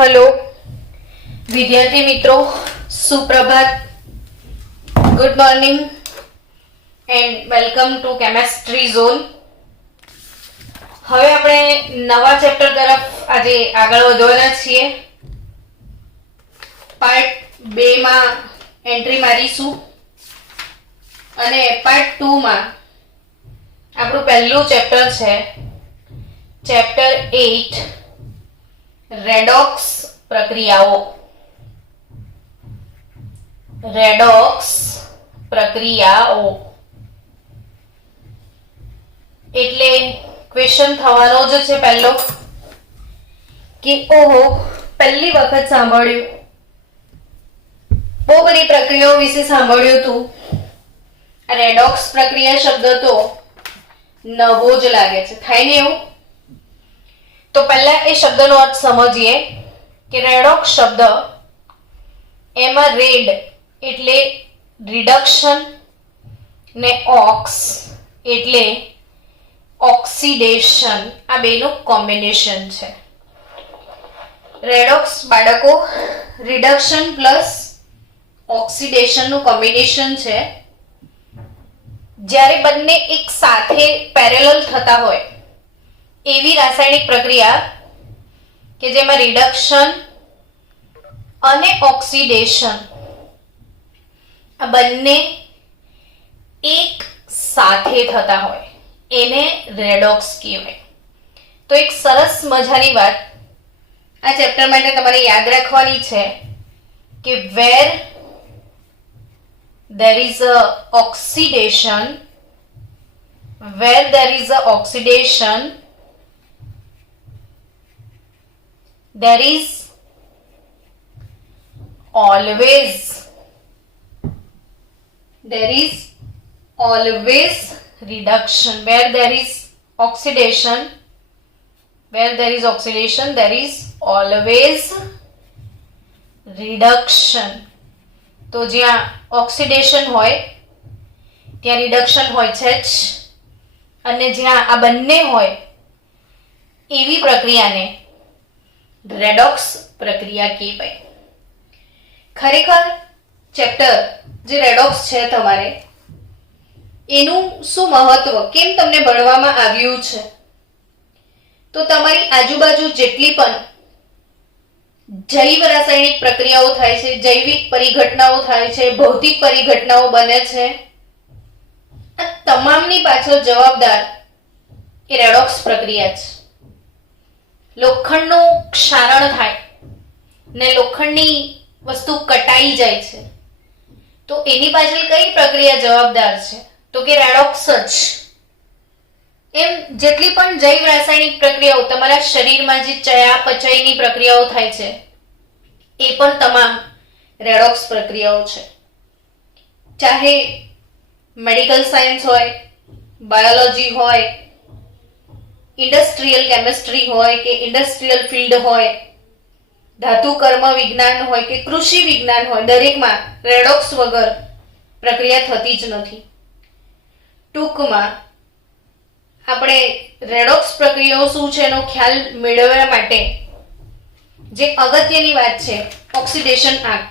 Hello विद्यार्थी मित्रों, सुप्रभात, good morning and welcome to chemistry zone. હવે આપણે નવા ચેપ્ટર તરફ આજે આગળ વધવાના છીએ। પાર્ટ 2 માં એન્ટ્રી મારીશું અને પાર્ટ 2 માં આપણું પહેલું ચેપ્ટર છે ચેપ્ટર 8 રેડોક્સ પ્રક્રિયાઓ। રેડોક્સ પ્રક્રિયાઓ એટલે ક્વેશ્ચન થવાનો જ છે પહેલો કે ઓહો પહેલી વખત સાંભળ્યું, બહુ બધી પ્રક્રિયાઓ વિશે સાંભળ્યું તું, રેડોક્સ પ્રક્રિયા શબ્દ તો નવો જ લાગે છે, થાય ને એવું? તો પહેલા એ શબ્દનો અર્થ સમજીએ કે રેડોક્સ શબ્દ એમાં રેડ એટલે રિડક્શન ને ઓક્સ એટલે ઓક્સિડેશન, આ બેનું કોમ્બિનેશન છે। રેડોક્સ બાળકો રિડક્શન પ્લસ ઓક્સિડેશનનું કોમ્બિનેશન છે। જ્યારે બંને એક સાથે પેરેલલ થતા હોય એવી રાસાયણિક પ્રક્રિયા કે જેમાં રિડક્શન અને ઓક્સિડેશન આ બંને એક સાથે થતા હોય એને રેડોક્સ કહેવાય। તો એક સરસ મજાની વાત આ ચેપ્ટર માટે તમારે યાદ રાખવાની છે કે વેર there is a oxidation, where there is a oxidation there is always reduction, where there is oxidation there is always reduction। તો જ્યાં ઓક્સિડેશન હોય ત્યાં રિડક્શન હોય છે જ, અને જ્યાં આ બંને હોય એવી પ્રક્રિયાને રેડોક્સ પ્રક્રિયા કહેવાય। ખરેખર ચેપ્ટર જે રેડોક્સ છે તમારે એનું શું મહત્વ, કેમ તમને ભણવામાં આવ્યું છે, તો તમારી આજુબાજુ જેટલી પણ જૈવ રાસાયણિક પ્રક્રિયાઓ થાય છે, જૈવિક પરિઘટનાઓ થાય છે, ભૌતિક પરિઘટનાઓ બને છે, આ તમામની પાછળ જવાબદાર એ રેડોક્સ પ્રક્રિયા છે। લોખંડનું ક્ષારણ થાય ને લોખંડની વસ્તુ કટાઈ જાય છે તો એની પાછળ કઈ પ્રક્રિયા જવાબદાર છે? તો કે રેડોક્સ જ। એમ જેટલી પણ જૈવ રાસાયણિક પ્રક્રિયાઓ તમારા શરીરમાં જે ચયાપચયની પ્રક્રિયાઓ થાય છે એ પણ તમામ રેડોક્સ પ્રક્રિયાઓ છે। ચાહે મેડિકલ સાયન્સ હોય, બાયોલોજી હોય, ઇન્ડસ્ટ્રીયલ કેમિસ્ટ્રી હોય કે ઇન્ડસ્ટ્રીયલ ફિલ્ડ હોય, ધાતુ કર્મ વિજ્ઞાન હોય કે કૃષિ વિજ્ઞાન હોય, દરેકમાં રેડોક્સ વગર પ્રક્રિયા થતી જ નથી। ટૂંકમાં આપણે રેડોક્સ પ્રક્રિયાઓ શું છે એનો ખ્યાલ મેળવવા માટે જે અગત્યની વાત છે ઓક્સિડેશન આંક।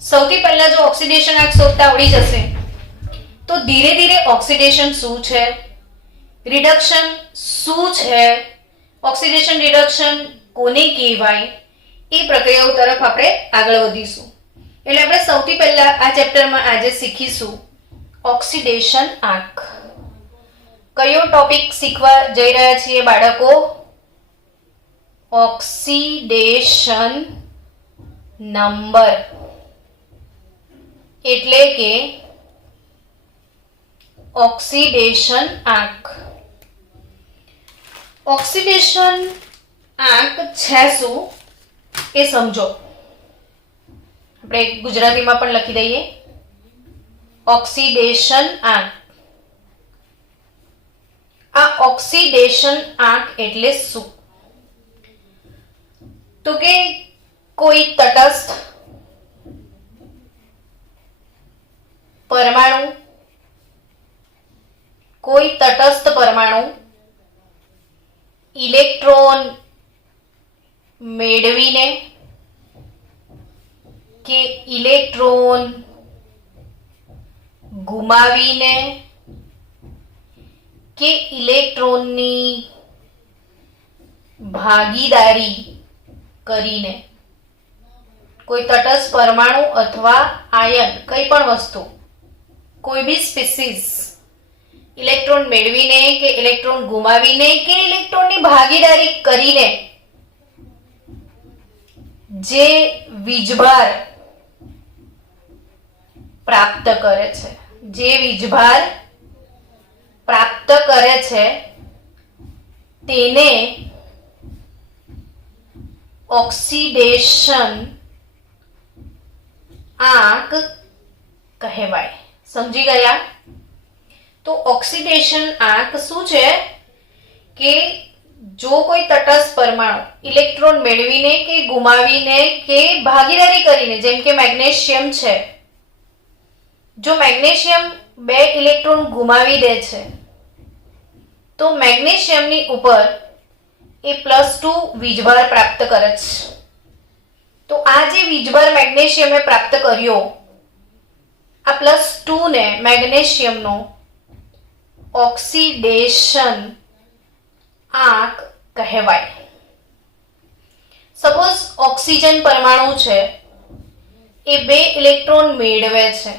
સૌથી પહેલા જો ઓક્સિડેશન આંક શોધતા આવડી જશે તો ધીરે ધીરે ઓક્સિડેશન શું છે, રિડક્શન શું છે, ઓક્સિડેશન રિડક્શન કોને કહેવાય એ પ્રક્રિયાઓ તરફ આપણે આગળ વધીશું। એટલે આપણે સૌથી પહેલા આ ચેપ્ટરમાં આજે શીખીશું ઓક્સિડેશન આંક। કયો ટોપિક શીખવા જઈ રહ્યા છીએ બાળકો? ઓક્સિડેશન નંબર, એટલે કે ઓક્સિડેશન આંક। ઓક્સિડેશન આંક છે શું એ સમજો। આપણે ગુજરાતીમાં પણ લખી દઈએ ઓક્સિડેશન આંક। આ ઓક્સિડેશન આંક એટલે શું? તો કે કોઈ તટસ્થ પરમાણુ ઇલેક્ટ્રોન મેળવીને કે ઇલેક્ટ્રોન ગુમાવીને કે ઇલેક્ટ્રોનની ભાગીદારી કરીને કોઈ તટસ્થ પરમાણુ અથવા આયન કંઈ પણ વસ્તુ કોઈ બી સ્પીસીસ ઇલેક્ટ્રોન મેળવીને કે ઇલેક્ટ્રોન ગુમાવીને કે ઇલેક્ટ્રોનની ભાગીદારી કરીને જે વીજભાર પ્રાપ્ત કરે છે, જે વીજભાર પ્રાપ્ત કરે છે તેને ઓક્સિડેશન આંક કહેવાય. સમજી ગયા? તો ઓક્સિડેશન આંક શું છે કે જો કોઈ તટસ્થ પરમાણુ ઇલેક્ટ્રોન મેળવીને કે ગુમાવીને કે ભાગીદારી કરીને, જેમ કે મેગ્નેશિયમ છે, જો મેગ્નેશિયમ 2 ઇલેક્ટ્રોન ગુમાવી દે છે તો મેગ્નેશિયમની ઉપર એ +2 વીજભાર પ્રાપ્ત કરે છે. તો આ જે વીજભાર મેગ્નેશિયમે પ્રાપ્ત કર્યો, આ +2 ને મેગ્નેશિયમનો ઓક્સિડેશન આંક કહેવાય. સપોઝ ઓક્સિજન પરમાણુ છે એ 2 ઇલેક્ટ્રોન મેળવે છે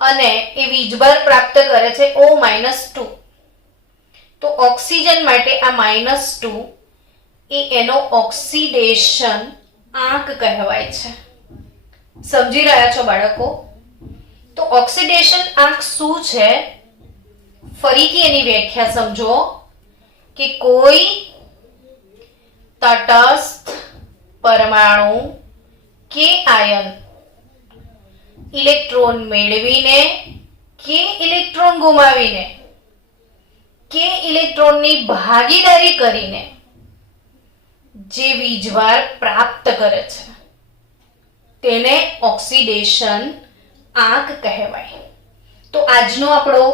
અને એ વીજભાર પ્રાપ્ત કરે છે O-2. તો ઓક્સિજન માટે આ -2 એ એનો ઓક્સિડેશન આંક કહેવાય છે. સમજી રહ્યા છો બાળકો? તો ઓક્સિડેશન આંક શું છે? ફરીથી એની વ્યાખ્યા સમજો કે કોઈ તટસ્થ પરમાણુ કે આયન ઇલેક્ટ્રોન મેળવીને કે ઇલેક્ટ્રોન ગુમાવીને કે ઇલેક્ટ્રોનની ભાગીદારી કરીને જે વીજભાર પ્રાપ્ત કરે છે તેને ઓક્સિડેશન આંક કહેવાય. તો આજનો આપણો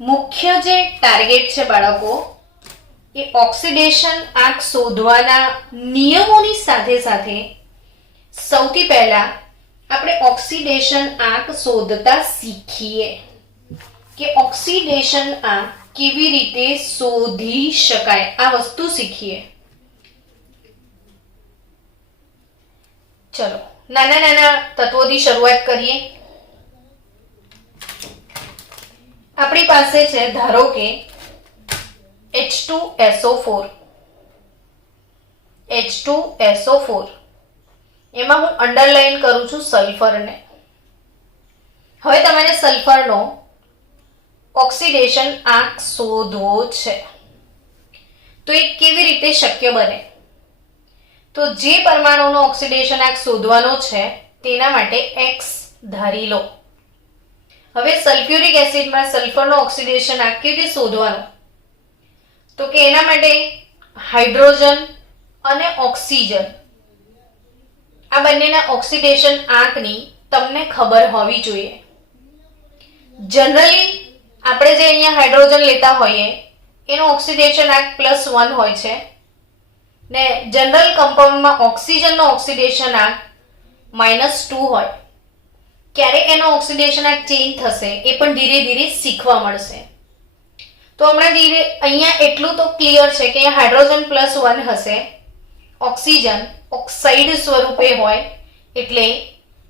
મુખ્ય જે ટાર્ગેટ છે બાળકો, એ ઓક્સિડેશન આંક શોધવાના નિયમોની સાથે સાથે સૌથી પહેલા આપણે ઓક્સિડેશન આંક શોધતા શીખીએ કે ઓક્સિડેશન આંક કેવી રીતે શોધી શકાય, આ વસ્તુ શીખીએ. ચલો નાના નાના તત્વોથી શરૂઆત કરીએ. આપણી પાસે છે ધારો કે H2SO4. H2SO4 એમાં હું અંડરલાઈન કરું છું સલ્ફરને. હવે તમારે સલ્ફરનો ઓક્સિડેશન આંક શોધવો છે. તો એ કેવી રીતે શક્ય બને? તો જે પરમાણુનો ઓક્સિડેશન આંક શોધવાનો છે તેના માટે X ધારી લો. હવે સલ્ફ્યુરિક એસિડમાં સલ્ફરનો ઓક્સિડેશન આંક કેવી રીતે શોધવાનો? તો કે એના માટે હાઇડ્રોજન અને ઓક્સિજન આ બંનેના ઓક્સિડેશન આંકની તમને ખબર હોવી જોઈએ. જનરલી આપણે જે અહીંયા હાઇડ્રોજન લેતા હોઈએ એનો ઓક્સિડેશન આંક +1 હોય છે ને જનરલ કમ્પાઉન્ડમાં ઓક્સિજનનો ઓક્સિડેશન આંક -2 હોય. ક્યારે એનો ઓક્સિડેશન આંક ચેન્જ થશે એ પણ ધીરે ધીરે શીખવા મળશે. તો હમણાં અહીંયા એટલું તો ક્લિયર છે કે અહીંયા હાઇડ્રોજન +1 હશે, ઓક્સિજન ઓક્સાઇડ સ્વરૂપે હોય એટલે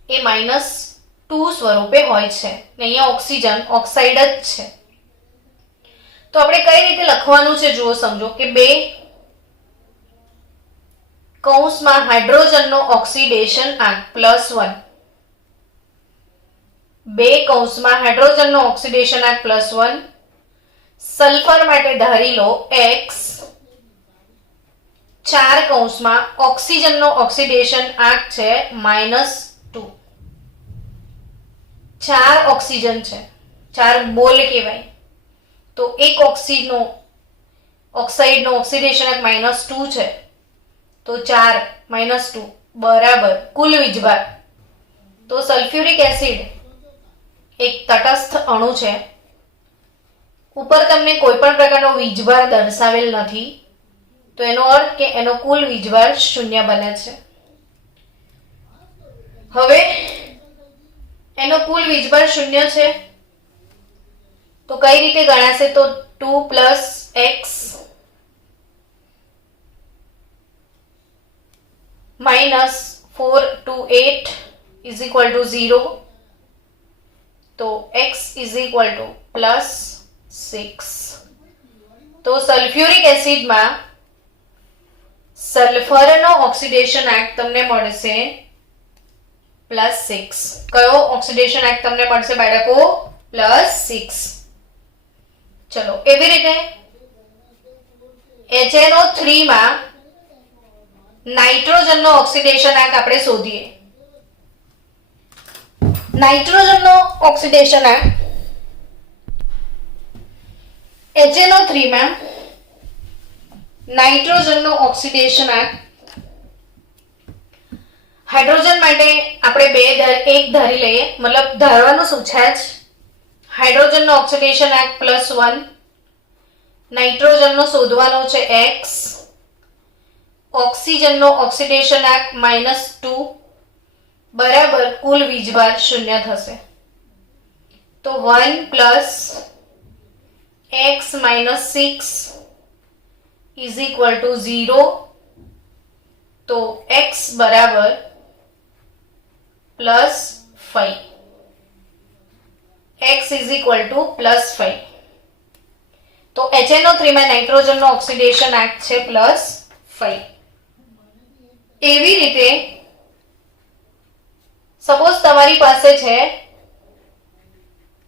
એ -2 સ્વરૂપે હોય છે ને અહીંયા ઓક્સિજન ઓક્સાઇડ જ છે. તો આપણે કઈ રીતે લખવાનું છે જુઓ, સમજો કે 2 કૌંસમાં હાઇડ્રોજનનો ઓક્સિડેશન આંક +1, 2 કૌંસમાં હાઇડ્રોજનનો ઓક્સિડેશન આંક +1, સલ્ફર માટે ધારી લો X, 4 કૌંસમાં ઓક્સિજનનો ઓક્સિડેશન આંક છે -2. 4 ઓક્સિજન છે, 4 મોલ કહેવાય. તો એક ઓક્સાઇડનો ઓક્સિડેશન આંક -2 છે. તો 4 -2 બરાબર કુલ વીજભાર. તો સલ્ફ્યુરિક એસિડ એક તટસ્થ અણુ છે. ઉપર તમને કોઈ પણ પ્રકારનો વીજભાર દર્શાવેલ નથી. તો એનો અર્થ કે એનો કુલ વીજભાર 0 બને છે. હવે એનો કુલ વીજભાર 0 છે તો કઈ રીતે ગણાશે? તો 2 + x -4 to 8 = 0. તો x = +6. તો સલ્ફ્યુરિક એસિડમાં સલ્ફરનો ઓક્સિડેશન એક્ટ તમને મળશે +6. કયો ઓક્સિડેશન એક્ટ તમને મળશે બાળકો? +6. ચલો એવી રીતે HNO3 માં નાઇટ્રોજનનો ઓક્સિડેશન એક્ટ આપણે શોધીએ. નાઇટ્રોજનનો ઓક્સિડેશન એક્ટ HNO3 માં નાઇટ્રોજનનો ઓક્સિડેશન એક્ટ હાઇડ્રોજન માટે આપણે એક ધારી લઈએ, મતલબ ધારવાનું શું છે જ. હાઇડ્રોજનનો ઓક્સિડેશન એક્ટ +1, નાઇટ્રોજનનો શોધવાનો છે x, ઓક્સિજનનો ઓક્સિડેશન એક્ટ -2 બરાબર કુલ વીજભાર 0 થશે. તો 1 + x - 6 = 0. તો x બરાબર +5. x = +5. તો HNO3 માં નાઇટ્રોજનનો ઓક્સિડેશન એક્ટ છે +5. એવી રીતે સપોઝ તમારી પાસે છે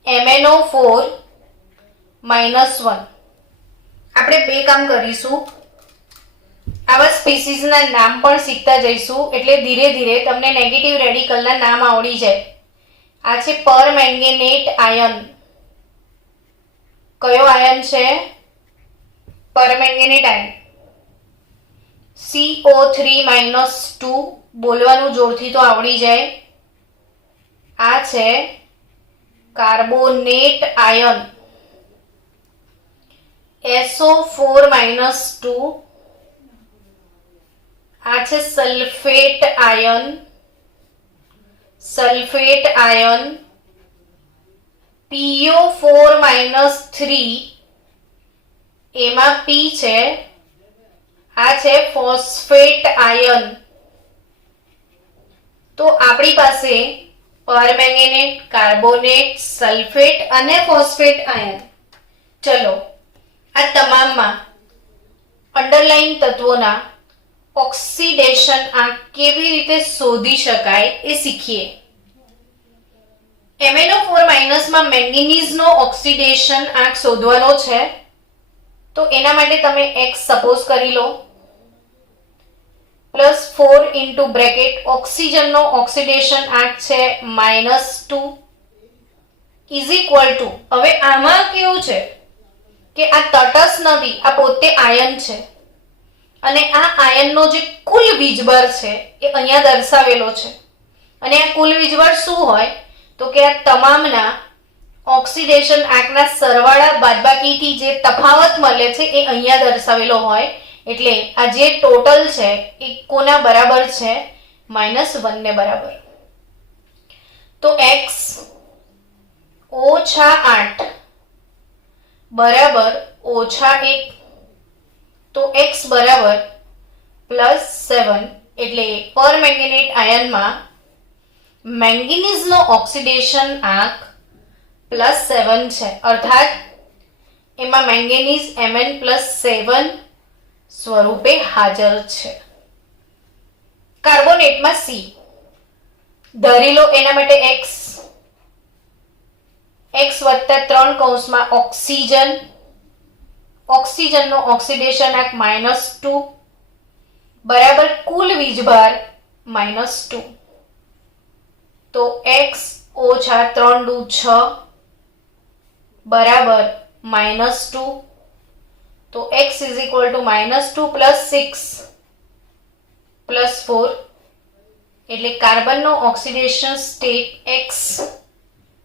MnO4 -1. આપણે બે કામ કરીશું. આવા સ્પીસીસના નામ પણ શીખતા જઈશું એટલે ધીરે ધીરે તમને નેગેટિવ રેડિકલના નામ આવડી જાય. આ છે પરમેંગેનેટ આયન. કયો આયન છે? Permanganate ion. CO3 -2 બોલવાનું જોરથી તો આવડી જાય. આ છે કાર્બોનેટ આયન. SO4 -2 આ છે sulphate ion. Sulphate ion. PO4 -3 એમાં P છે. આ છે ફોસ્ફેટ આયન. તો આપણી પાસે પરમેંગેનેટ, કાર્બોનેટ, સલ્ફેટ અને ફોસ્ફેટ આયન. ચલો આ તમામમાં અંડરલાઈન તત્વોના ઓક્સિડેશન આંક કેવી રીતે શોધી શકાય એ શીખીએ. MnO4- માં મેંગેનીઝનો ઓક્સિડેશન આંક શોધવાનો છે. તો એના માટે તમે x સપોઝ કરી લો +4 * ઓક્સિજનનો ઓક્સિડેશન આંક છે -2 = હવે આમાં કેવું છે કે આ તટસ્થ નથી, આ પોતે આયન છે અને આ આયનનો જે કુલ વીજભાર છે એ અહીંયા દર્શાવેલો છે. અને આ કુલ વીજભાર શું હોય તો કે આ તમામના ઓક્સિડેશન આંકના સરવાળા બાદબાકીથી જે તફાવત મળે છે એ અહીંયા દર્શાવેલો હોય. એટલે આ જે ટોટલ છે એ કોના બરાબર છે? -1 ને બરાબર. તો x -8 બરાબર -1. તો x બરાબર +7 એટલે પરમેંગેનેટ આયનમાં મેંગેનીઝનો ઓક્સિડેશન આંક +7 છે. અર્થાત એમાં મેંગેનીઝ Mn+7 સ્વરૂપે હાજર છે. કાર્બોનેટમાં C ધરી લો. એના માટે x +3 ઓક્સિજન. ઓક્સિજનનો ઓક્સિડેશન આંક -2 બરાબર કુલ વીજભાર -2. તો x -3 × 6 બરાબર -2. તો x = -2 + 6 + 4 એટલે કાર્બનનો ઓક્સિડેશન સ્ટેટ x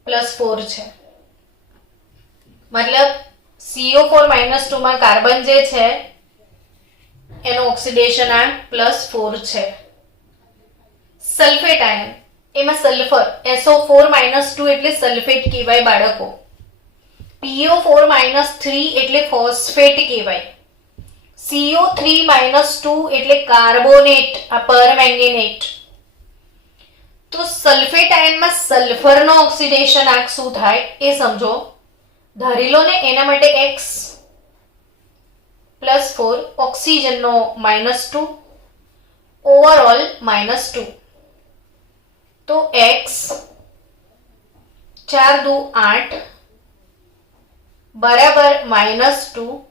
+4 છે. મતલબ CO4 -2 માં કાર્બન જે છે એનો ઓક્સિડેશન આયન +4 છે. સલ્ફેટ આયન, એમાં સલ્ફર SO4-2 એટલે સલ્ફેટ કહેવાય બાળકો. PO4-3 એટલે ફોસ્ફેટ કહેવાય. CO3-2 એટલે કાર્બોનેટ, આ પરમેંગેનેટ. તો સલ્ફેટ આયનમાં સલ્ફરનો ઓક્સિડેશન આંક શું થાય એ સમજો. ધારી લો ને એના માટે X +4, ઓક્સિજનનો -2, ઓવરઓલ -2. તો X 4 દુ 8 બરાબર -2.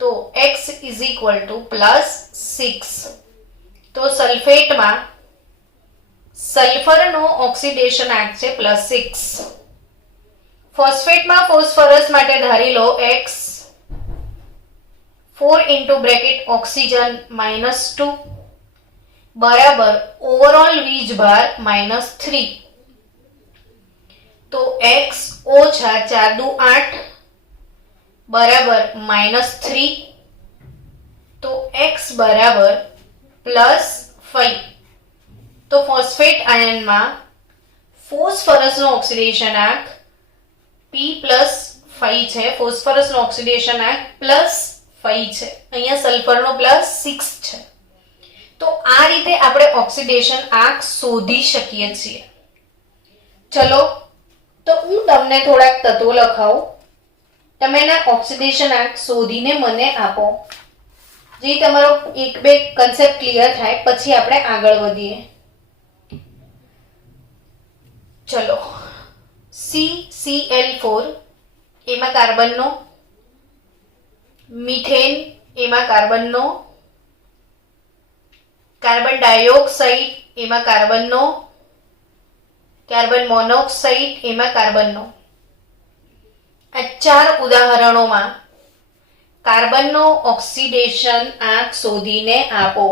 તો X +6. તો સલ્ફેટમાં સલ્ફરનો ઓક્સિડેશન આંક છે +6. ફોસ્ફેટમાં ફોસ્ફરસ માટે ધારી લો X 4 ઓક્સિજન -2 બરાબર ઓવરઓલ વીજભાર -3. તો X ઓછા 4 દુ 8 બરાબર -3. તો X બરાબર +5. તો ફોસ્ફેટ આયનમાં ફોસ્ફરસનો ઓક્સિડેશન આંક P+5 છે. ફોસ્ફરસનો ઓક્સિડેશન આંક +5 છે. અહીંયા સલ્ફરનો +6 છે. તો આ રીતે આપણે ઓક્સિડેશન આંક શોધી શકીએ છીએ. ચલો તો હું તમને થોડાક તત્વો લખાવું, તમે એના ઓક્સિડેશન આંક શોધીને મને આપો. જે તમારો એક બે કન્સેપ્ટ ક્લિયર થાય પછી આપણે આગળ વધીએ. ચલો, CCl4 એમાં કાર્બનનો, મિથેન એમાં કાર્બનનો, કાર્બન ડાયોક્સાઇડ એમાં કાર્બનનો, કાર્બન મોનોક્સાઇડ એમાં કાર્બનનો. આ 4 ઉદાહરણોમાં કાર્બનનો ઓક્સિડેશન આંક શોધીને આપો.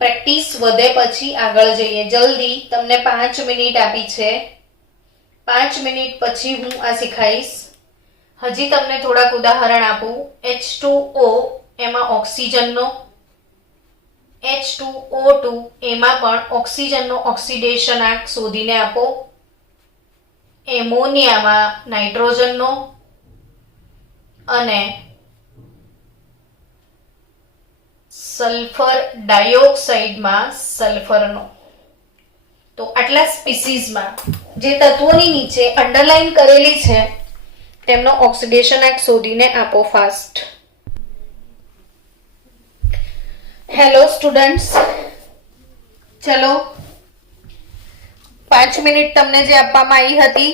પ્રેક્ટિસ વધે પછી આગળ જઈએ. જલ્દી, તમને 5 મિનિટ આપી છે. 5 મિનિટ પછી હું આ શીખાઈશ. હજી તમને થોડાક ઉદાહરણ આપું. H2O એમાં ઓક્સિજનનો, H2O2 એમાં પણ ઓક્સિજનનો ઓક્સિડેશન આંક શોધીને આપો. એમોનિયામાં નાઇટ્રોજનનો અને સલ્ફર ડાયોક્સાઇડમાં સલ્ફરનો. તો આટલા સ્પીસીઝમાં જે તત્વોની નીચે અંડરલાઈન કરેલી છે તેમનો ઓક્સિડેશન આંક શોધીને આપો ફાસ્ટ. હેલો સ્ટુડન્ટ્સ, ચલો 5 મિનિટ તમને જે આપવામાં આવી હતી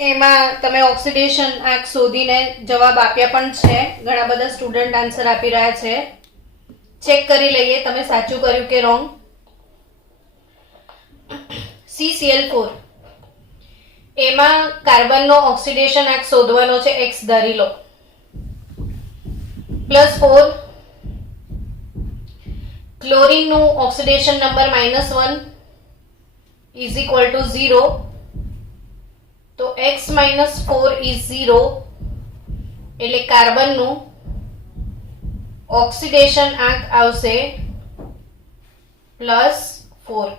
એમાં તમે ઓક્સિડેશન આંક શોધીને જવાબ આપ્યા પણ છે. ઘણા બધા સ્ટુડન્ટ આન્સર આપી રહ્યા છે. ચેક કરી લઈએ તમે સાચું કર્યું કે રોંગ. CCl4 એમાં કાર્બનનો ઓક્સિડેશન આંક શોધવાનો છે. X ધારી લો. +4. ક્લોરીનનું ઓક્સિડેશન નંબર -1 = 0. તો X - 4 = 0 એટલે કાર્બનનું ઓક્સિડેશન આંક આવશે +4.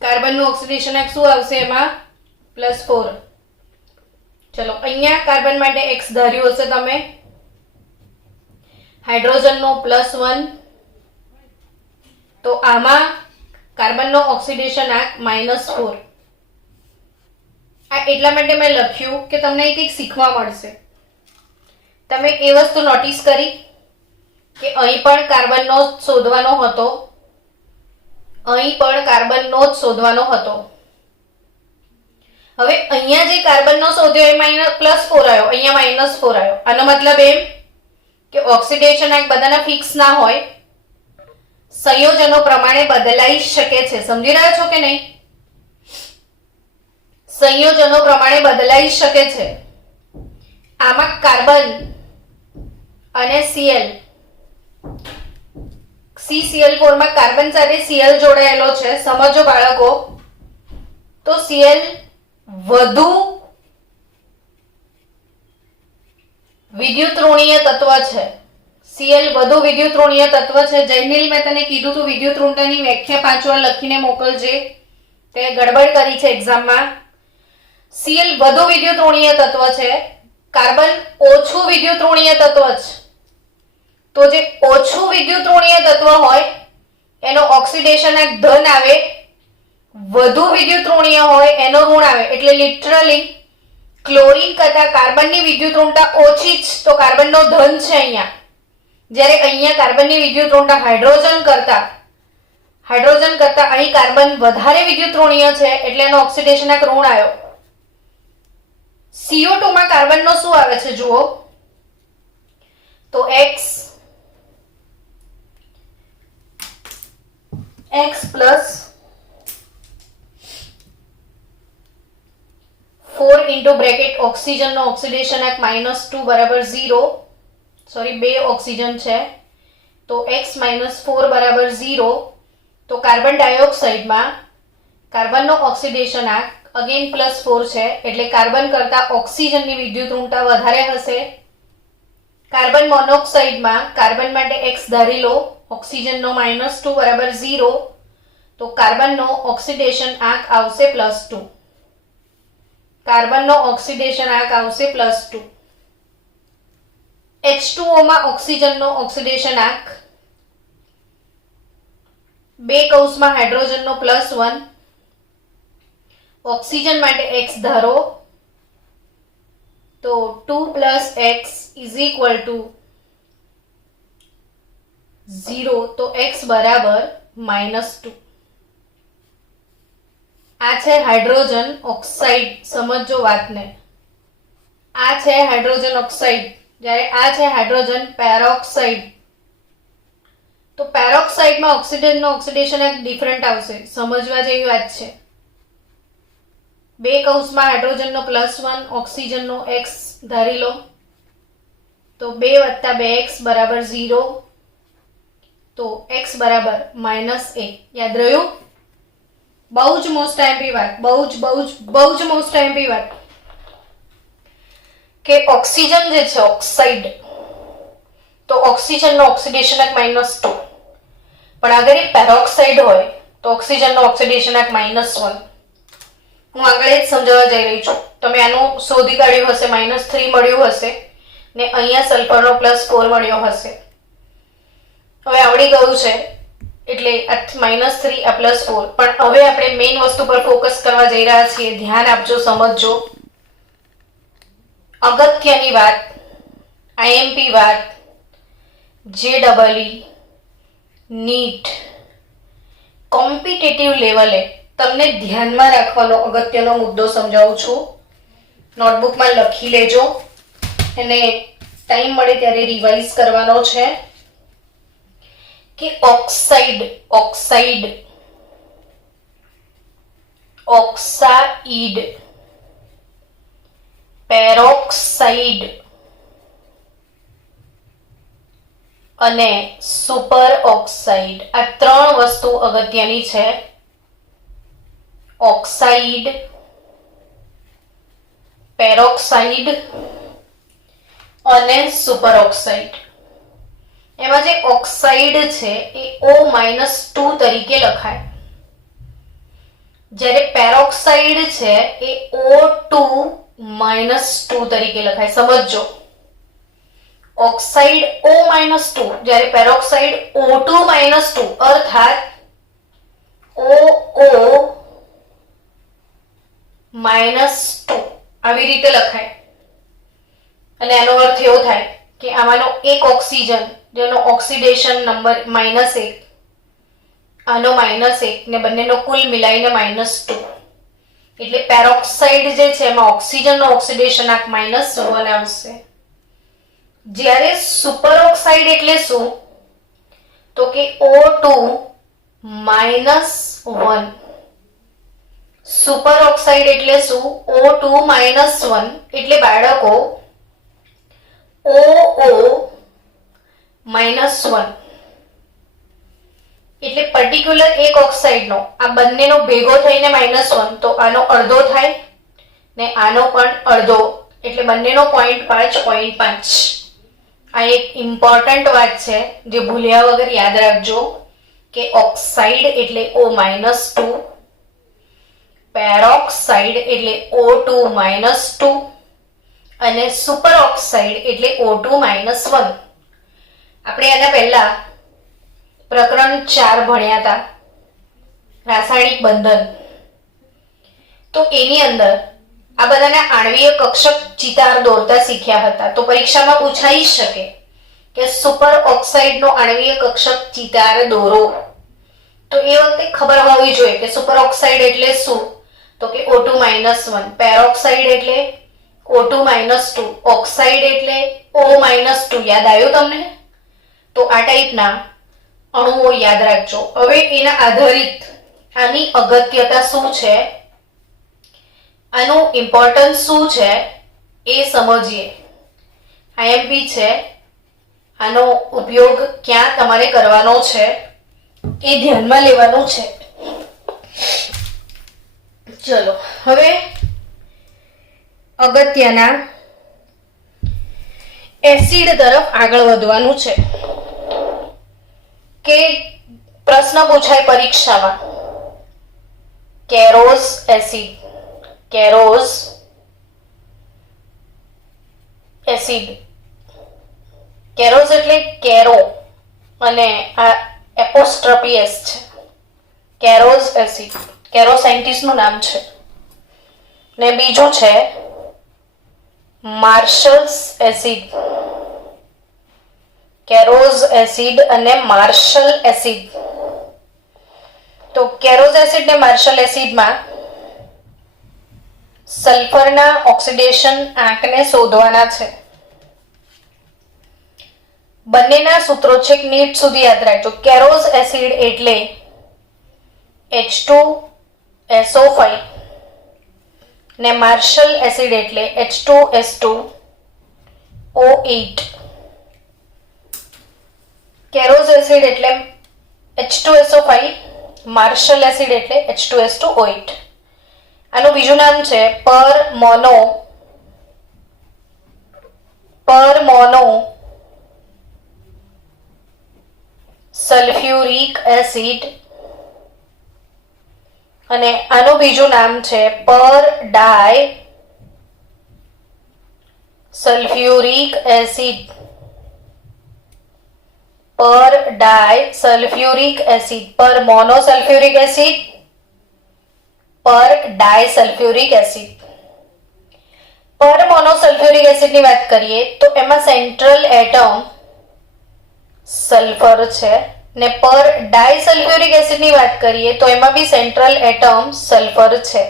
કાર્બનનું ઓક્સિડેશન આંક શું આવશે એમાં? +4. ચલો, અહીંયા કાર્બન માટે X ધાર્યું હશે તમે. હાઇડ્રોજનનો +1. તો આમાં કાર્બનનો ઓક્સિડેશન આંક -4. આ એટલા માટે મેં લખ્યું કે તમને કંઈક શીખવા મળશે. તમે એ વસ્તુ નોટિસ કરી કે અહીં પણ કાર્બનનો શોધવાનો હતો, અહીં પણ કાર્બનનો જ શોધવાનો હતો. હવે અહીંયા જે કાર્બનનો શોધ્યો એમાં +4 આવ્યો, અહીંયા -4 આવ્યો. આનો મતલબ એમ કે ઓક્સિડેશન આંક બધાના ફિક્સ ના હોય, સંયોજનો પ્રમાણે બદલાઈ શકે છે. સમજી રહ્યા છો કે નહીં? સંયોજનો પ્રમાણે બદલાઈ શકે છે. આમાં કાર્બન અને CCl4 માં કાર્બન સાથે Cl જોડાયેલો છે. સમજો બાળકો. તો Cl વધુ વિદ્યુત ઋણીય તત્વ છે. Cl વધુ વિદ્યુત ઋણીય તત્વ છે. જયનીલ, મેં તને કીધું તું વિદ્યુત ઋણતાની વ્યાખ્યા 5 વાર લખીને મોકલજે, તે ગડબડ કરી છે એક્ઝામમાં. Cl વધુ વિદ્યુત ઋણીય તત્વ છે, કાર્બન ઓછું વિદ્યુત ઋણીય તત્વ છે. તો જે ઓછું વિદ્યુત ઋણીય તત્વ હોય એનો ઓક્સિડેશનાંક ધન આવે, વધુ વિદ્યુત ઋણીય હોય એનો ઋણ આવે. એટલે લિટરલી ક્લોરીન કરતા કાર્બનની વિદ્યુત ઋણતા ઓછી જ, તો કાર્બનનો ધન છે અહીંયા. જ્યારે અહીંયા કાર્બનની વિદ્યુત ઋણતા હાઇડ્રોજન કરતા અહીં કાર્બન વધારે વિદ્યુત ઋણીય છે, એટલે એનો ઓક્સિડેશનાંક ઋણ આવ્યો. CO2 માં કાર્બનનો શું આવે છે જુઓ, તો X પ્લસ 4 ઇન્ટુ બ્રેકેટ ઓક્સિજનનો ઓક્સિડેશનાંક -2 બરાબર 0. સોરી, 2 ઓક્સિજન છે, તો X - 4 બરાબર 0. તો કાર્બન ડાયોક્સાઇડમાં કાર્બનનો ઓક્સિડેશનાંક અગેન +4 છે, એટલે કાર્બન કરતા ઓક્સિજનની વિદ્યુત ઋણતા વધારે હશે. કાર્બન મોનોક્સાઇડમાં કાર્બન માટે X ધારી લો, ઓક્સિજનનો -2 બરાબર 0. તો કાર્બનનો ઓક્સિડેશન આંક આવશે +2. કાર્બનનો ઓક્સિડેશન આંક આવશે +2. H2O માં ઓક્સિજનનો ઓક્સિડેશન આંક, 2 કૌંસમાં હાઇડ્રોજનનો +1, ઓક્સિજન માટે X ધારો, તો 2 + X = 0. તો X બરાબર -2. આ છે હાઇડ્રોજન ઓક્સાઇડ. સમજો વાતને, આ છે હાઇડ્રોજન ઓક્સાઇડ, જ્યારે આ છે હાઇડ્રોજન પેરોક્સાઇડ. તો પેરોક્સાઇડમાં ઓક્સિજનનો ઓક્સિડેશન એક ડિફરન્ટ આવશે, સમજવા જેવી વાત છે. 2 કૌંસમાં હાઇડ્રોજનનો +1, ઓક્સિજનનો X ધારી લો, તો 2 + 2x બરાબર 0. તો X બરાબર -1. યાદ રહ્યું? બહુ જ મોસ્ટ આઈએમપી વાત, બહુ જ મોસ્ટ આઈએમપી વાત કે ઓક્સિજન જે છે ઓક્સાઇડ, તો ઓક્સિજનનો ઓક્સિડેશનાંક -2, પણ અગર એ પેરોક્સાઇડ હોય તો ઓક્સિજનનો ઓક્સિડેશનાંક -1. હું આગળ જ સમજાવવા જઈ રહી છું. તમે આનું શોધી કાઢ્યું હશે, -3 મળ્યું હશે ને અહીંયા સલ્ફરનો +4 મળ્યો હશે. હવે આવડી ગયું છે, એટલે -3 આ +4. પણ હવે આપણે મેઇન વસ્તુ પર ફોકસ કરવા જઈ રહ્યા છીએ. ધ્યાન આપજો, સમજજો. અગત્યની વાત, આઈએમપી વાત, JEE નીટ કોમ્પિટિટિવ લેવલે તમને ધ્યાનમાં રાખવાનો અગત્યનો મુદ્દો સમજાવું છું. નોટબુકમાં લખી લેજો, અને ટાઈમ મળે ત્યારે રિવાઇઝ કરવાનો છે કે ઓક્સાઇડ, પેરોક્સાઇડ અને સુપર ઓક્સાઇડ, આ 3 વસ્તુ અગત્યની છે. ઓક્સાઇડ, પેરોક્સાઇડ અને સુપર ઓક્સાઇડ. એમાં જે ઓક્સાઇડ છે એ O-2 તરીકે લખાય, જ્યારે પેરોક્સાઇડ છે એ O2-2 તરીકે લખાય. સમજો, ઓક્સાઇડ O-2 જ્યારે પેરોક્સાઇડ O2-2, અર્થાત OO-2 આવી રીતે લખાય. અને એનો અર્થ એવો થાય કે આમાંનો એક ઓક્સિજન જેનો ઓક્સિડેશન નંબર -1, આનો -1 ને બંનેનો કુલ મિલાઈને -2. એટલે પેરોક્સાઇડ જે છે એમાં ઓક્સિજનનો ઓક્સિડેશનાંક -1 આવશે. જ્યારે સુપર ઓક્સાઇડ એટલે શું, તો કે O2-1. સુપર ઓક્સાઇડ એટલે શું, O2-1 એટલે બાળકો OO-1. એટલે પર્ટિક્યુલર એક ઓક્સાઇડનો આ બંનેનો ભેગો થઈને -1, તો આનો અડધો થાય ને આનો પણ અડધો, એટલે બંનેનો 0.5. આ એક ઇમ્પોર્ટન્ટ વાત છે જે ભૂલ્યા વગર યાદ રાખજો કે ઓક્સાઇડ એટલે O-2, પેરોક્સાઇડ એટલે O2-2 અને સુપર ઓક્સાઇડ એટલે O2-1. આપણે આના પહેલા પ્રકરણ 4 ભણ્યા હતા, રાસાયણિક બંધન. તો એની અંદર આ બધાના આણ્વીય કક્ષક ચિતાર દોરતા શીખ્યા હતા. તો પરીક્ષામાં પૂછાઈ શકે કે સુપર ઓક્સાઇડનો આણ્વીય કક્ષક ચિતાર દોરો. તો એ વખતે ખબર હોવી જોઈએ કે સુપર ઓક્સાઇડ એટલે શું, તો કે O2-1, પેરોક્સાઇડ એટલે O2-2, ઓક્સાઇડ એટલે O-2. યાદ આવ્યું તમને? તો આ ટાઈપના અણુઓ યાદ રાખજો. હવે એના આધારિત આની અગત્યતા શું છે, આનું ઇમ્પોર્ટન્સ શું છે એ સમજીએ. આઈએમપી છે, આનો ઉપયોગ ક્યાં તમારે કરવાનો છે એ ધ્યાનમાં લેવાનું છે. ચલો હવે અગત્યના એસિડ તરફ આગળ વધવાનું છે કે પ્રશ્ન પૂછાય પરીક્ષામાં, કેરોઝ એસિડ. કેરોઝ એસિડ, કેરોઝ એટલે કેરો અને આ એપોસ્ટ્રોફી એસ છે. કેરોઝ એસિડ, કેરો સાયન્ટિસ્ટનું નામ છે. ને બીજું છે માર્શલ્સ એસિડ. કેરોઝ એસિડ અને માર્શલ એસિડ. તો કેરોઝ એસિડ ને માર્શલ એસિડમાં સલ્ફરના ઓક્સિડેશન આંકને શોધવાના છે. બંનેના સૂત્રો છે નીટ સુધી યાદ રાખજો. કેરોઝ એસિડ એટલે H2SO5 ને માર્શલ એસિડ એટલે H2S2O8. કેરોઝ એસિડ એટલે H2SO5, માર્શલ એસિડ એટલે H2S2O8. આનું બીજું નામ છે પરમોનો સલ્ફ્યુરિક એસિડ અને આનું બીજું નામ છે પર ડાય સલ્ફ્યુરિક એસિડ. પર ડાય સલ્ફ્યુરિક એસિડ, પર મોનોસલ્ફ્યુરિક એસિડ, પર ડાયસલ્ફ્યુરિક એસિડ. પર મોનોસલ્ફ્યુરિક એસિડની વાત કરીએ તો એમાં સેન્ટ્રલ એટમ સલ્ફર છે ને પર ડાયસલ્ફ્યુરિક એસિડની વાત કરીએ તો એમાં બી સેન્ટ્રલ એટમ સલ્ફર છે.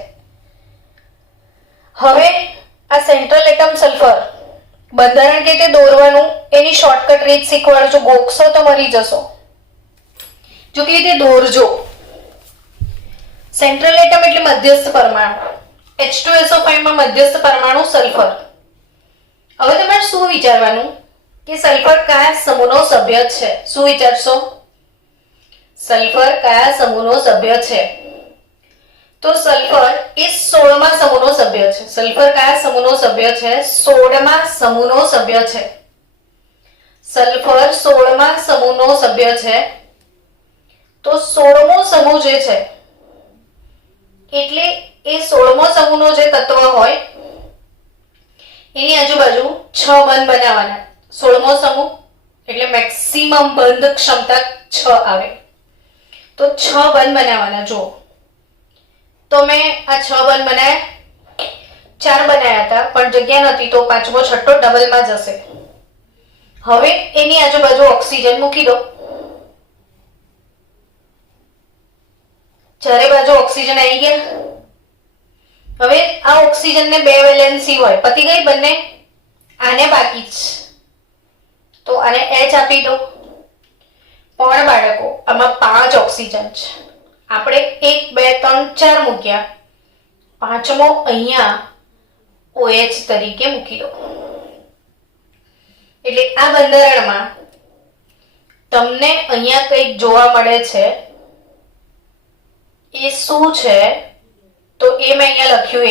હવે આ સેન્ટ્રલ એટમ સલ્ફર બંધારણ કે તે દોરવાનું એની શોર્ટકટ રીત શીખવાડજો. ગોખશો તો મરી જશો. જો કે રીતે દોરજો. સેન્ટ્રલ એટમ એટલે મધ્યસ્થ પરમાણુ. H2SO5 માં મધ્યસ્થ પરમાણુ સલ્ફર. હવે તમારે શું વિચારવાનું કે સલ્ફર કયા સમૂહનો સભ્ય છે? શું વિચારશો? સલ્ફર કયા સમૂહનો સભ્ય છે? તો સલ્ફર એ 16મા સમૂહનો સભ્ય છે. સલ્ફર કયા સમૂહનો સભ્ય છે? 16મા સમૂહનો સભ્ય છે. સલ્ફર 16મા સમૂહનો સભ્ય છે. તો 16મો સમૂહ જે છે એટલે એ 16મો સમૂહનો જે તત્વ હોય એની આજુબાજુ 6 બંધ બનાવવાના. 16મો સમૂહ એટલે મેક્સિમમ બંધ ક્ષમતા 6 આવે. તો 6 બંધ બનાવવાના. જો તો મેં આ 6 બંધ બનાવ્યા, 4 બનાવ્યા હતા પણ જગ્યા નથી તો 5મો 6 ડબલમાં જશે. હવે એની આજુબાજુ ઓક્સિજન મૂકી દો. ચારે બાજુ ઓક્સિજન આવી ગયા. હવે આ ઓક્સિજન ને 2 વેલેન્સી હોય, પતી ગઈ બંને. આને બાકી જ તો આને H આપી દો. પણ બાળકો આમાં 5 ઓક્સિજન છે. આપણે 1 2 3 4 મૂક્યા, 5મો અહીંયા OH તરીકે મૂકી દો. એટલે આ બંધારણમાં તમને અહીંયા કંઈક જોવા મળે છે. એ શું છે? તો એ મેં અહીંયા લખ્યું, એ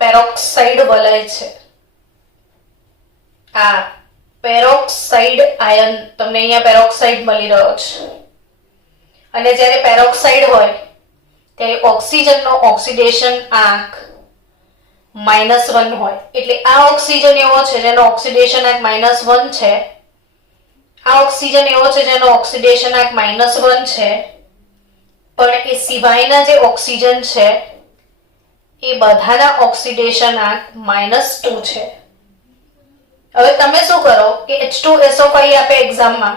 પેરોક્સાઇડ વલય છે. આ પેરોક્સાઇડ આયન તમને અહીંયા પેરોક્સાઇડ મળી રહ્યો છે અને જ્યારે પેરોક્સાઇડ હોય ત્યારે ઓક્સિજનનો ઓક્સિડેશન આંક -1 હોય. એટલે આ ઓક્સિજન એવો છે જેનો ઓક્સિડેશન આંક -1 છે. આ ઓક્સિજન એવો છે જેનો ઓક્સિડેશન આંક -1 છે, પણ એ સિવાયના જે ઓક્સિજન છે એ બધાના ઓક્સિડેશન આંક -2 છે. હવે તમે શું કરો કે H2SO5 આપે એક્ઝામમાં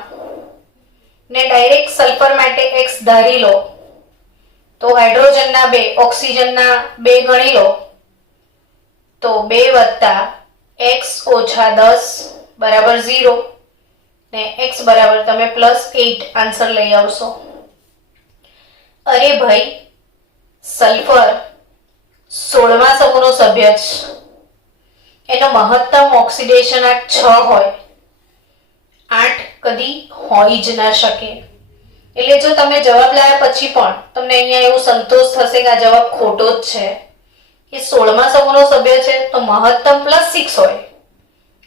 ને ડાયરેક્ટ સલ્ફર માટે x ધારી લો, તો હાઇડ્રોજનના 2 ઓક્સિજનના 2 ગણી લો, તો 2 + x - 10 બરાબર 0 ને x બરાબર તમે +8 આન્સર લઈ આવશો. અરે ભાઈ, સલ્ફર 16મા સમૂહનો સભ્ય છે, એનો મહત્તમ ઓક્સિડેશન આંક 6 હોય, 8 કદી હોઈ જ ના શકે. એટલે જો તમે જવાબ લાવ્યા પછી પણ તમને અહીંયા એવું સંતોષ થશે કે આ જવાબ ખોટો જ છે, એ 16મા સમૂહનો સભ્ય છે તો મહત્તમ +6 હોય,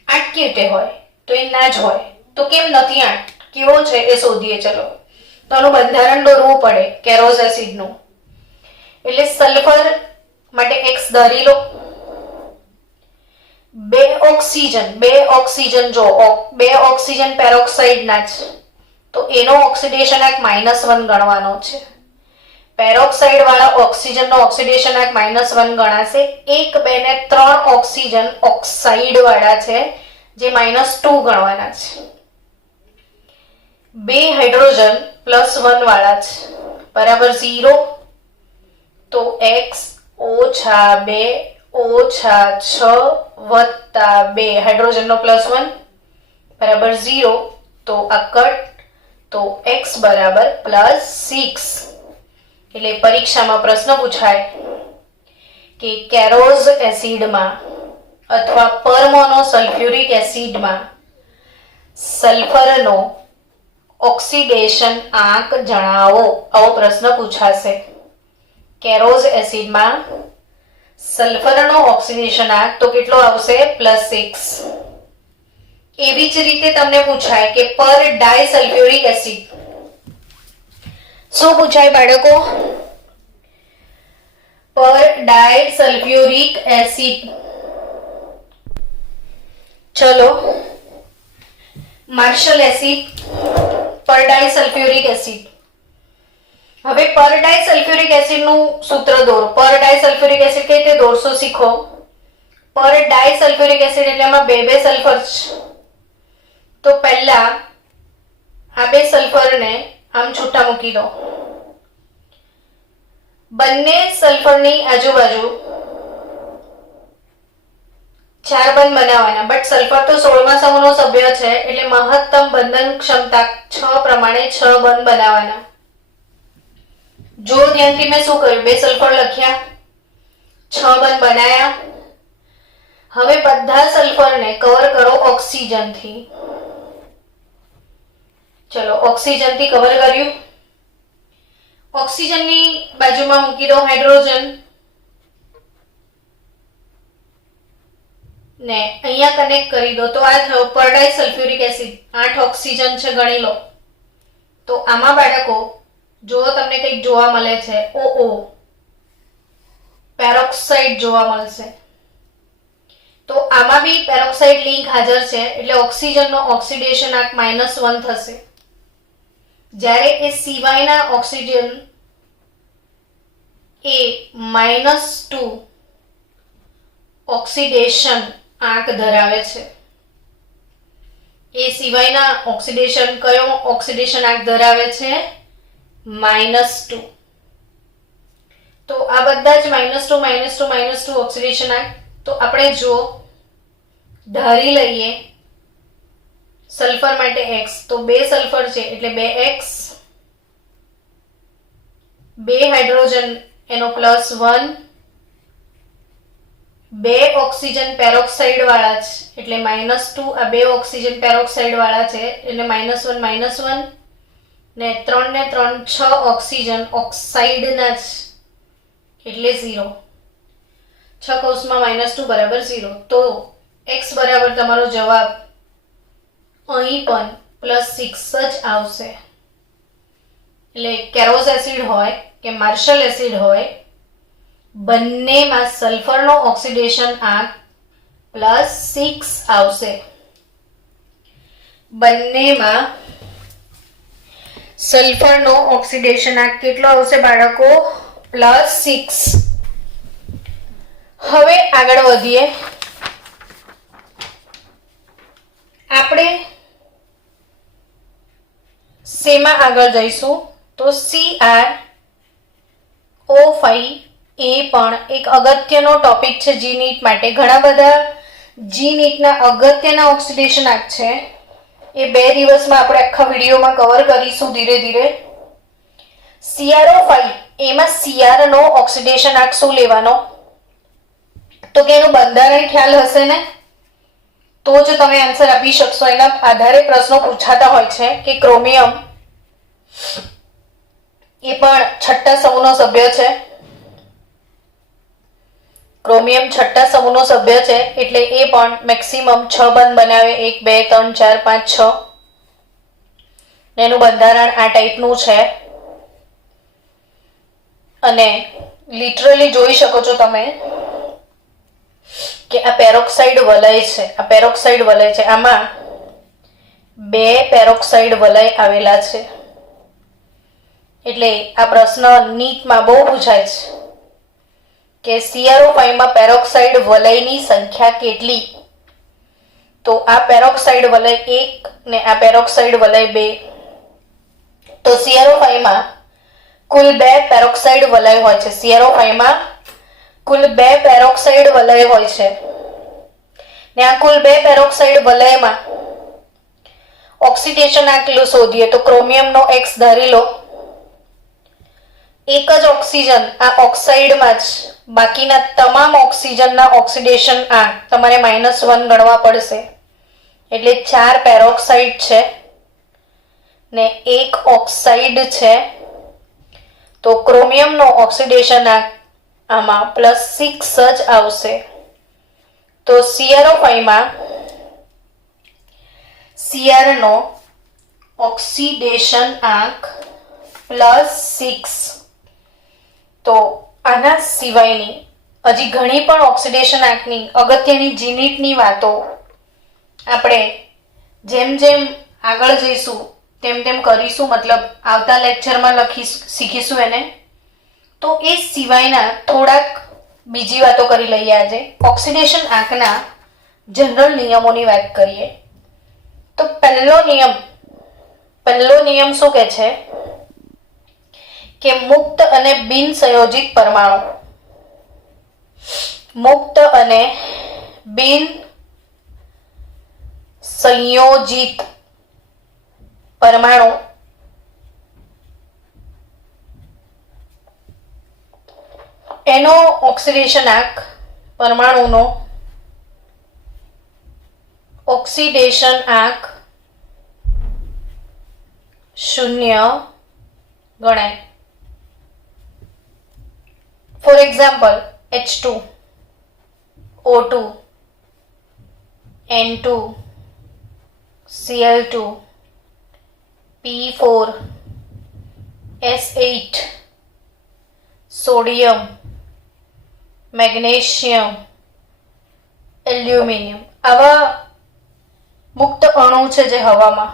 8 કેવી રીતે હોય? તો એ ના જ હોય. તો કેમ નથી 8? કેવો છે એ શોધીએ. ચલો, તો આનું બંધારણ દોરવું પડે કેરોઝ એસિડનું. એટલે સલ્ફર માટે x ધારી લો, 2 ઓક્સિજન જો 2 ઓક્સિજન પેરોક્સાઇડ ના છે તો એનો ઓક્સિડેશન આંક -1 ગણવાનો છે. પેરોક્સાઇડ વાળા ઓક્સિજનનો ઓક્સિડેશન આંક -1 ગણાશે. 1, 2 ને 3 ઓક્સિજન ઓક્સાઇડ વાળા છે જે -2 ગણવાના છે. 2 હાઇડ્રોજન +1 વાળા છે બરાબર 0, તો x - 2 - 6 + 2 હાઇડ્રોજનનો +1 બરાબર 0, તો આ કટ, તો x બરાબર +6. એટલે પરીક્ષામાં પ્રશ્ન પૂછાય કે કેરોઝ એસિડમાં અથવા પરમોનો સલ્ફ્યુરિક એસિડમાં સલ્ફરનો ઓક્સિડેશન આંક જણાવો. આવો પ્રશ્ન પૂછાશે. કેરોઝ એસિડમાં સલ્ફરનો ઓક્સિડેશન આંક તો કેટલો આવશે? +6. એવી જ રીતે તમને પૂછાય કે પર ડાયસલ્ફ્યુરિક એસિડ. શું પૂછાય બાળકો? પર ડાયસલ્ફ્યુરિક એસિડ. ચલો, માર્શલ એસિડ, પર ડાયસલ્ફ્યુરિક એસિડ. હવે પર ડાયસલ્ફ્યુરિક એસિડ નું સૂત્ર દોરો. પર ડાયસલ્ફ્યુરિક એસિડ કઈ રીતે દોરશો શીખો. પર ડાયસલ્ફ્યુરિક એસિડ એટલે એમાં 2 સલ્ફર છે, તો પહેલા આ 2 સલ્ફરને આમ છૂટા મૂકી દો. બંને સલ્ફરની આજુબાજુ 4 બંધ બનાવવાના. બટ સલ્ફર તો 16મા સમૂહનો સભ્ય છે એટલે મહત્તમ બંધન ક્ષમતા 6 પ્રમાણે 6 બંધ બનાવવાના. જો ધ્યાનથી મેં શું કર્યું, 2 સલ્ફર લખ્યા, 6 બંધ બનાયા. હવે બધા સલ્ફરને કવર કરો ઓક્સિજનથી. ચલો, ઓક્સિજનથી કવર કર્યું. ઓક્સિજનની બાજુમાં મૂકી દો હાઇડ્રોજન ને અહીંયા કનેક્ટ કરી દો. તો આ થયો પર ડાયસલ્ફ્યુરિક એસિડ. 8 ઓક્સિજન છે, ગણી લો. તો આમાં બાળકો જો તમને કંઈક જોવા મળે છે, OO પેરોક્સાઇડ જોવા મળશે, તો આમાં બી પેરોક્સાઇડ લિંક હાજર છે એટલે ઓક્સિજનનો ઓક્સિડેશન આંક -1 થશે. જ્યારે એ સિવાયના ઓક્સિજન એ -2 ઓક્સિડેશન આંક ધરાવે છે. એ સિવાયના ઓક્સિડેશન કયો ઓક્સિડેશન આંક ધરાવે છે? -2. તો આ બધા જ -2 -2 ઓક્સિડેશન આંક. તો આપણે જો ધારી લઈએ સલ્ફર માટે x, તો 2 સલ્ફર છે એટલે 2x, 2 હાઇડ્રોજન એનો +1, 2 ઓક્સિજન પેરોક્સાઇડ વાળા છે એટલે -2. આ 2 ઓક્સિજન પેરોક્સાઇડ વાળા છે એટલે -1 -1 ને 3 ને 3 6 ઓક્સિજન ઓક્સાઇડના છે એટલે 0. 6 કૌંસમાં -2 બરાબર 0. તો x બરાબર તમારો જવાબ અહીં પણ +6 જ આવશે. એટલે કેરોસ એસિડ હોય કે માર્શલ એસિડ હોય, બંનેમાં સલ્ફરનો ઓક્સિડેશન આંક +6 આવશે. બંનેમાં સલ્ફરનો ઓક્સિડેશન આંક કેટલો આવશે બાળકો? +6. હવે આગળ વધીએ. આપણે શેમાં આગળ જઈશું તો CrO5 એ પણ એક અગત્યનો ટોપિક છે જી નીટ માટે. ઘણા બધા જી નીટના અગત્યના ઓક્સિડેશન આંક છે, એ 2 દિવસમાં આપણે આખા વિડીયોમાં કવર કરીશું ધીરે ધીરે. CrO5 એમાં Cr નો ઓક્સિડેશન આંક શું લેવાનો? તો કે એનું બંધારણ ખ્યાલ હશે ને, તો જ તમે આન્સર આપી શકશો. એના આધારે પ્રશ્નો પૂછાતા હોય છે કે ક્રોમિયમ એ પણ છઠ્ઠા સમૂહનો સભ્ય છે. ક્રોમિયમ છઠ્ઠા સમૂહનો સભ્ય છે એટલે એ પણ મેક્સિમમ 6 બંધ બનાવે. 1 2 3 4 5 6. એનું બંધારણ આ ટાઈપનું છે. અને લિટરલી જોઈ શકો છો તમે કે આ પેરોક્સાઇડ વલય છે. આ પેરોક્સાઇડ વલય છે. આમાં 2 પેરોક્સાઇડ વલય આવેલા છે. એટલે આ પ્રશ્ન નીટમાં બહુ પૂછાય છે કે CrO5 માં પેરોક્સાઇડ વલયની સંખ્યા કેટલી? તો આ પેરોક્સાઇડ વલય 1 ને આ પેરોક્સાઇડ વલય 2. તો CrO5 માં કુલ 2 પેરોક્સાઇડ વલય હોય છે. CrO5 માં કુલ 2 પેરોક્સાઇડ વલય હોય છે. ને આ કુલ 2 પેરોક્સાઇડ વલયમાં ઓક્સિડેશન આંક શોધીએ તો ક્રોમિયમનો x ધારી લો. એક જ ઓક્સિજન આ ઓક્સાઇડમાં જ, બાકીના તમામ ઓક્સિજનના ઓક્સિડેશન આંક તમારે -1 ગણવા પડશે. એટલે 4 પેરોક્સાઇડ છે ને 1 ઓક્સાઇડ છે. તો ક્રોમિયમનો ઓક્સિડેશન આંક આમાં +6 જ આવશે. તો CrO5 માં Cr નો ઓક્સિડેશન આંક +6. તો આના સિવાયની હજી ઘણી પણ ઓક્સિડેશન આંકની અગત્યની જીનીટની વાતો આપણે જેમ જેમ આગળ જઈશું તેમ તેમ કરીશું. મતલબ આવતા લેક્ચરમાં શીખીશું એને. તો એ સિવાયના થોડાક બીજી વાતો કરી લઈએ. આજે ઓક્સિડેશન આંકના જનરલ નિયમોની વાત કરીએ. તો પહેલો નિયમ શું કહે છે કે મુક્ત અને બિન સંયોજિત પરમાણુ, મુક્ત અને બિન સંયોજિત પરમાણુ એનો ઓક્સિડેશન આંક, પરમાણુનો ઓક્સિડેશન આંક 0 ગણાય. For example H2, O2, N2, Cl2, P4, S8, sodium, magnesium, aluminium. આવા મુક્ત અણુ છે જે હવામાં.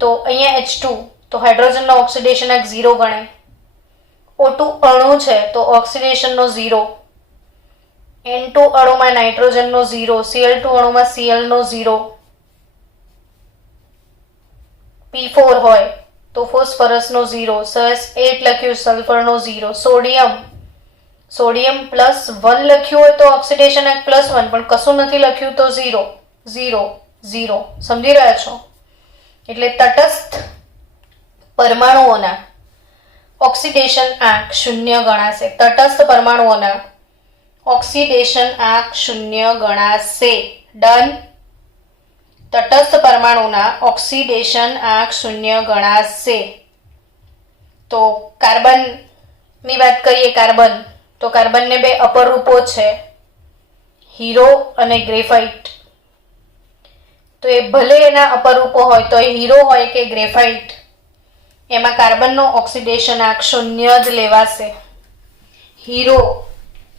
તો અહીંયા H2 તો હાઇડ્રોજનનો ઓક્સિડેશન આંક 0 ગણાય. O2 અણુ છે તો ઓક્સિડેશનનો 0. N2 અણુમાં નાઇટ્રોજનનો 0. Cl2 અણુમાં Cl નો 0. P4 હોય તો ફોસ્ફરસનો 0. S8 લખ્યું સલ્ફરનો 0. સોડિયમ +1 લખ્યું હોય તો ઓક્સિડેશન આંક +1, પણ કશું નથી લખ્યું તો 0 0 0. સમજી રહ્યા છો? એટલે તટસ્થ પરમાણુઓના ઓક્સિડેશન આંક 0 ગણાશે. તટસ્થ પરમાણુઓના ઓક્સિડેશન આંક 0 ગણાશે. ડન. તટસ્થ પરમાણુના ઓક્સિડેશન આંક 0 ગણાશે. તો કાર્બનની વાત કરીએ. કાર્બન તો કાર્બનને 2 અપર રૂપો છે, હીરો અને ગ્રેફાઇટ. તો એ ભલે એના અપરૂપો હોય, તો એ હીરો હોય કે ગ્રેફાઇટ, એમાં કાર્બનનો ઓક્સિડેશનાંક 0 જ લેવાશે. હીરો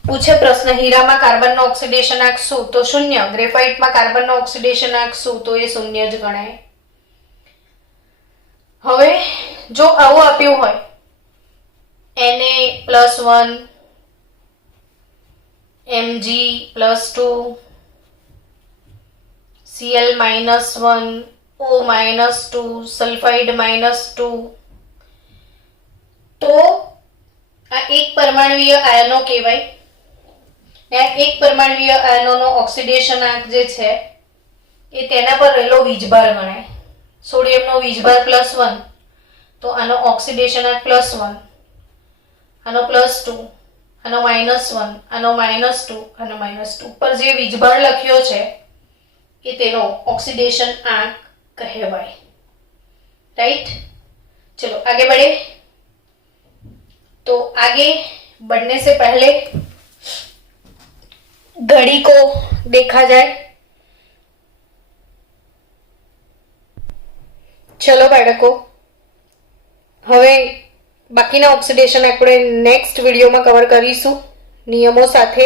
પૂછે પ્રશ્ન, હીરામાં કાર્બનનો ઓક્સિડેશનાંક શું? તો 0. ગ્રેફાઇટમાં કાર્બનનો ઓક્સિડેશનાંક શું? તો એ 0 જ ગણાય. હવે જો આવું આપ્યું હોય Na+1 Mg+2 Cl-1 O-2 સલ્ફાઇડ-2, તો આ એક પરમાણુય આયનો કહેવાય. આ એક પરમાણુય આયનોનો ઓક્સિડેશનાંક જે છે એ તેના પર રહેલો વીજભાર ગણાય. સોડિયમનો વીજભાર +1, તો આનો ઓક્સિડેશનાંક +1, આનો +2, આનો -1, આનો -2, આનો -2. ઉપર જે વીજભાર લખ્યો છે એ તેનો ઓક્સિડેશન આંક કહેવાય. राइट, चलो आगे बढ़े. तो आगे बढ़ने से पहले घड़ी को देखा जाए. चलो बाळको, હવે બાકીના ઓક્સિડેશન આપણે નેક્સ્ટ વિડીયોમાં કવર કરીશું નિયમો સાથે.